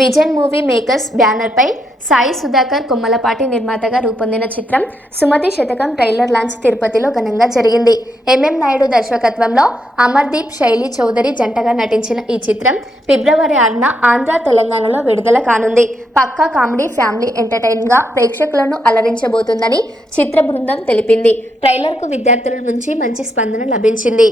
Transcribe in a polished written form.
Vision movie makers బ్యానర్పై సాయి సుధాకర్ కొమ్మలపాటి నిర్మాతగా రూపొందిన చిత్రం సుమతి శతకం ట్రైలర్ లాంచ్ తిరుపతిలో ఘనంగా జరిగింది. ఎంఎం నాయుడు దర్శకత్వంలో అమర్దీప్ శైలి చౌదరి జంటగా నటించిన ఈ చిత్రం ఫిబ్రవరి 6న ఆంధ్ర తెలంగాణలో విడుదల కానుంది. పక్కా కామెడీ ఫ్యామిలీ ఎంటర్టైన్గా ప్రేక్షకులను అలరించబోతుందని చిత్ర బృందం తెలిపింది. ట్రైలర్కు విద్యార్థుల నుంచి మంచి స్పందన లభించింది.